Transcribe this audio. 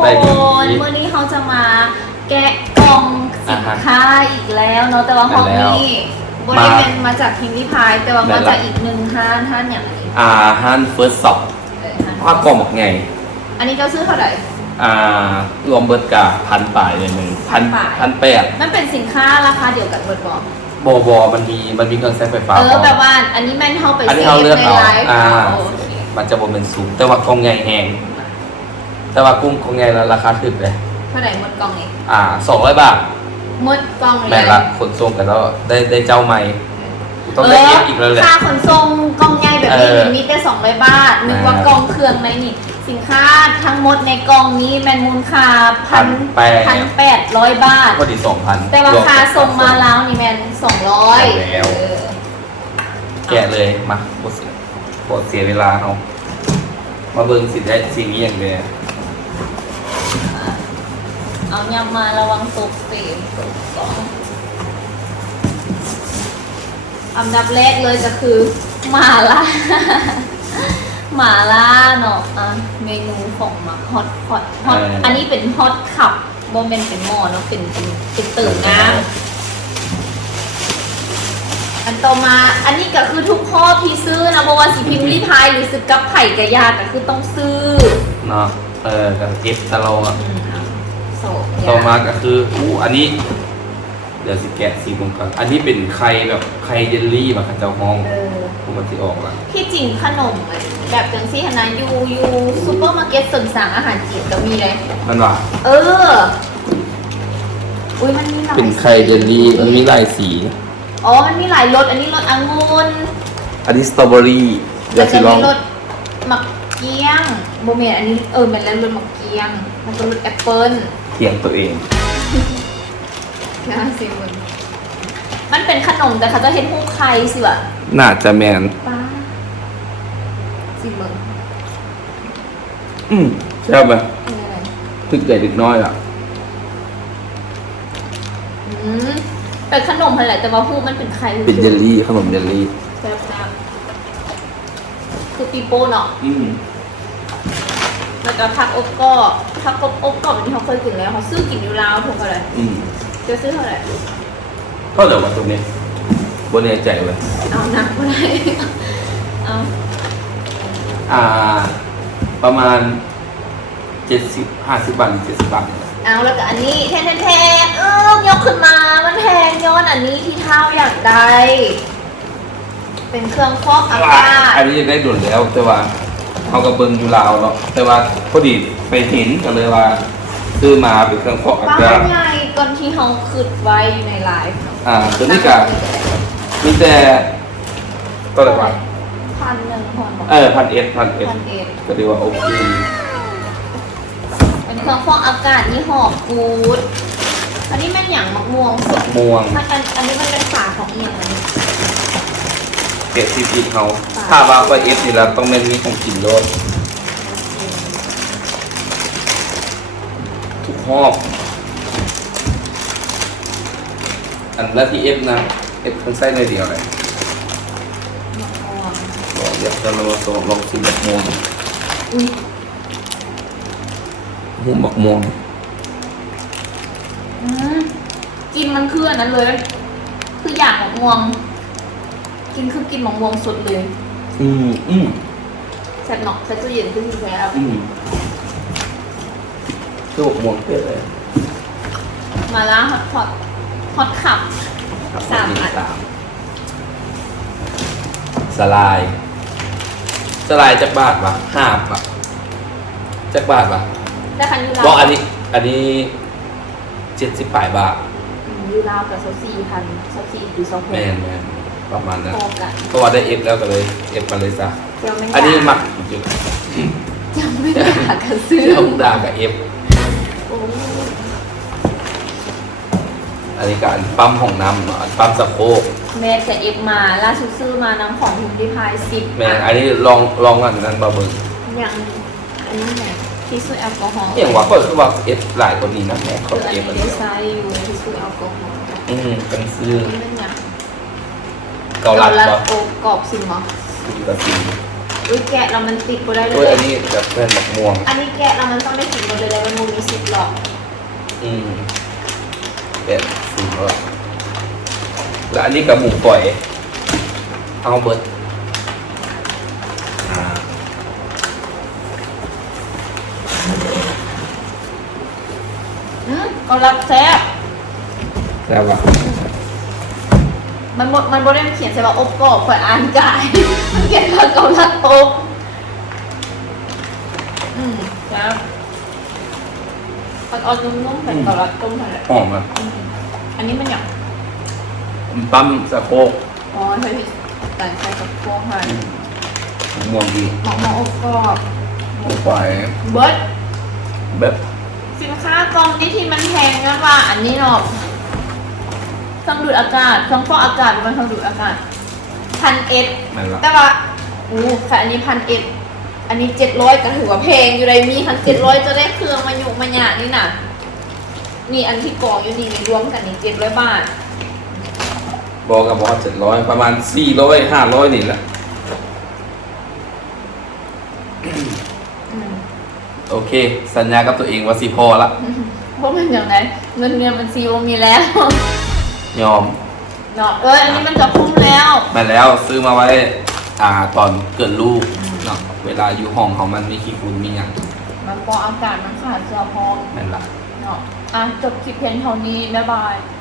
คไปดีนเมื่อนี้เขาจะมาแกะกล่องสินค้าอีกแล้วเนาะแต่ว่าห้องมาแล้วนี้บริเวณมาจากพิมพ์ริพายแต่ว่านั่มานแหละจากอีกหนึ่งห้านท่านอย่างนี้อ่าฮันเฟิร์สซ็อปเออห้านภาพกล่องบอกไง อันนี้เจ้าซื้อเท่าไหร่อ่ารวมเบิร์ดกาพันป่ายเลยหนึ่งพันพันป่ายพันแปดมันเป็นสินค้าราคาเดียวกันหมดบอกบอบอมันมีมันมีเครื่องใช้ไฟฟ้าเออพร้อมแบบว่าอันนี้แม่นเข้าไปอันนี้เซเขาฟเลือกในเอาไลฟ์อ่าโอเคมันจะบนเป็นสูงแต่ว่ากล่องใหญ่แหง แต่ว่ากุ้งกล่องใหญ่แล้วราคาถึกเลยเท่าไหร่หมดกล่องนี้อ่าสองร้อยบาทหมดกล่องเลแม่ยนละขนส่งกันแล้วได้ได้เจ้าใหม่ต้องได้เอฟอีกแล้วแหละค่าขนส่งกล่องใหญ่แบบนี้เออมีแต่200บาทนึกว่าอ่ากล่องเครื่องในนี่ สินค้าทั้งหมดในกล่องนี้แมนมูลค่าพัน1,800พันแปดร้อยบาทพอดีสองพันแต่ว่าค่าส่งมาแล้วนี่แมนสองร้อยแล้วแกะเลยมาปวดเสียปวดเสียเวลาเอามาเบิ่งสิได้สิ่งนี้อย่างเดียว เอายำมาระวังตกเฟรมตกสองอันดับแรกเลยจะคือหมาล่าหมาล่าเนาะอะเมนูของหมาฮอตฮอตฮอตอันนี้เป็นฮอตขับโมเมนเป็นหม้อเนาะเป็นเป็นเป็นตื่นน้ำอันต่อมาอันนี้ก็คือทุกข้อที่ซื้อนะเพราะว่าสีพิมพ์รีพายหรือซื้อกับไผ่กระยาก็คือต้องซื้อเนาะเออกับเอฟตะโลอะอืมเอา โซะต่อมาก็คืออู้อันนี้ เดี๋ยวสิแกะสีผมก่อนอันนี้เป็นไข่แบบไข่เยลลี่แบบข้าเจ้าห้องเออผมมันที่ออกละที่จริงขนมอะแบบจังซี่นะยูยูซูเปอร์มาร์เก็ตเสริมสั่งอาหารจีนก็มีเลย มันว่าเออ อุ้ยมันมีหลายเป็นไข่เยลลี่มันมีหลายสี อ๋อ มันมีหลายรส อันนี้รสองุ่นอันนี้สตรอเบอรี่เดี๋ยวสิลองมีรสหมักเกี้ยงโบเมนอันนี้ เออมันแล้วรสหมักเกี้ยงมันก็รสแอปเปิ้ล เถียงตัวเองนะสิมันมันเป็นขนมแต่เขาจะเห็นหูไข่สิวะน่าจะแมนป้าสิมึงอืมใช่ไหมเป็นอะไรทึกใหญ่ดึกน้อยอะ อืมเป็นขนมอะไรแต่ว่าหูมันเป็นไข่เป็นเยลลี่ขนมเยลลี่แซ่บๆคือปีโป้เนาะอืม แล้วก็ผักอบกรอบผักอบอบกรอบอันนี้เขาเคยกินแล้วเขาซื้อกินอยู่แล้วถูกไหมเลยอืมจะซื้อเท่าไหร่ก็เหลือมาตรงนี้บนเนใจเลยเอาหนักก็ได้เอาอ่า ประมาณเจ็ดสิบห้าสิบบาทเจ็ดสิบบาทเอาแล้วก็อันนี้แทนแทนๆเออยกขึ้นมามันแพงย้อนอันนี้ที่เท้าอยากได้ เป็นเครื่องฟอกอากาศอันนี้ยังได้ด่วนแล้วแต่ว่า เขากับเบิงอยู่ลาวเนาะแต่ว่าพอดีไปเห็นกันเลยว่าซื้อมาเป็นเครื่องฟอกอาป้ากาศใหญ่ก่อนที่เขาคืดไว้อยู่ในไลฟ์อ่าตัวนี้กับมีแต่ก็เลยว่าพันหนึ่งพันบอกเออพันเอ็ดพันเอ็ดพันเอ็ดก็ดีว่าโอเคเป็นเครื่องฟอกอากาศยี่ห้อกูดอันนี้แม่นอย่างมะม่วงสุกม่วง มันอันอันนี้มันเป็นฝาของเอียงอันนี้ เก็บซีพีเขาถ้าว่าไปเอฟนี่แล้วต้องแม่นมีของกินรสทุกหอบอันละที่เอฟนะเอฟคนไส้ในเดียวเลยมะม่วงบอกเดี๋ยวจะลองลอลองชิมแบักม่วงอุ้ยหุ้มบักม่วงกินมันคืออันนั้นเลย คืออยากมะม่วง กินคือกินมะม่วงสดเลยอืมอืมแซ่บเนาะใส่ตู้เย็นคือกินแล้วอืมคือบักม่วงเปรี้ยวเลยมาล่าฮอตพอตฮอตขับ ครับสามอัน สามสลาย สลายจักบาทวะห้าบาทจักบาทวะแต่คันยูราบอกอันนี้ อันนี้เจ็ดสิบปลายบาท อืมยูรากับซอสี่พันซอสี่หรือซอหกแมนแมน ประมาณนั้นพอกันเพราะว่าได้เอฟแล้วก็เลยเอฟมาเลยซะเจ้าไม่อันนี้ด่าหมักจริงเจ้าไม่ด่ากันซื้อๆเจ้าด่ากับเอฟโอ้อันนี้ก็อันปั๊มของน้ำเนาะอันปั๊มสะโพกแม่จะเอฟมาล่าสุดซื้อมาน้ำของพิมพ์ริพายสิบแมนอันนี้ลองลองอันนั้นมาเบิ่งอย่างอันนี้ไงที่ซื้อแอลกอฮอล์อย่างว่าก็คือว่าเอฟหลายกว่านี้นะแม่คืเขาออันเอนี้ฟมันได้เดียวใช้อยู่ที่ซื้อแอลกอฮอล์อืมเป็นซื้อนี่ เป็นอย่างเกาลัดดก็โอบกรอบสิมอซื้อกับซิมอุ้ยแกะแล้วมันติดบ่ได้เลโอ้ยย อันนี้แบบเป็นแบบม่วง อันนี้แกะแล้วมันต้องได้สีหมดเลยเลยมันมีสิบหลอกอืมแบบสีว่าแล้วอันนี้กับหมูปล่อย เอาเบิร์ดอ่าอืมก็รับแซ่บ แล้วว่า มันบ่มันบ่ได้เขียนใช่ป่ะอบกรอบข่อยอ่านจ่ายมันเขียนว่าเกาลัดอบอืมครับมันเอานุ่มๆเป็นเกาลัดต้มนั่นแหละหอมอะอืมอันนี้มันอย่างปั๊มสะโพกอ๋อใช่พี่แต่ใช้กับพวกให้ม่วงดีหมอกหมออบกรอบหมูปล่อยเบิร์ดแบบสินค้ากองนี้ที่มันแพงนะว่า อันนี้เนาะ เครื่องดูดอากาศเครื่องฟอกอากาศหรือมันเครื่องดูดอากาศพันเอ็ดมันละ แต่ว่าอู้ค่ะอันนี้พันเอ็ดอันนี้เจ็ดร้อยก็ถือว่าแพงอยู่เลยมีพันเจ็ดร้อยจะได้เครื่องมาอยู่มาหยาดนี่น่ะนี่อันที่กองอยู่นี่รวมกันนี่เจ็ดร้อยบาท บอกกับบอกเจ็ดร้อยประมาณสี่ร้อยห้าร้อยนี่แหละ อืม โอเค สัญญากับตัวเองว่าสิพอละ เพราะมันอย่างไรเงินเงินมันซีโอมีแล้ว ยอมเนาะเอออันนี้มันจะคุ้มแล้วมาแล้วซื้อมาไว้ อ่าตอนเกิดลูกเนาะเวลาอยู่ห้องของมันมีขี้ฝุ่นมีอย่างมันพออากาศมันขาดเสื้อพองนั่นละเนาะอะจบคลิปเพียงเท่านี้บ๊ายบายบ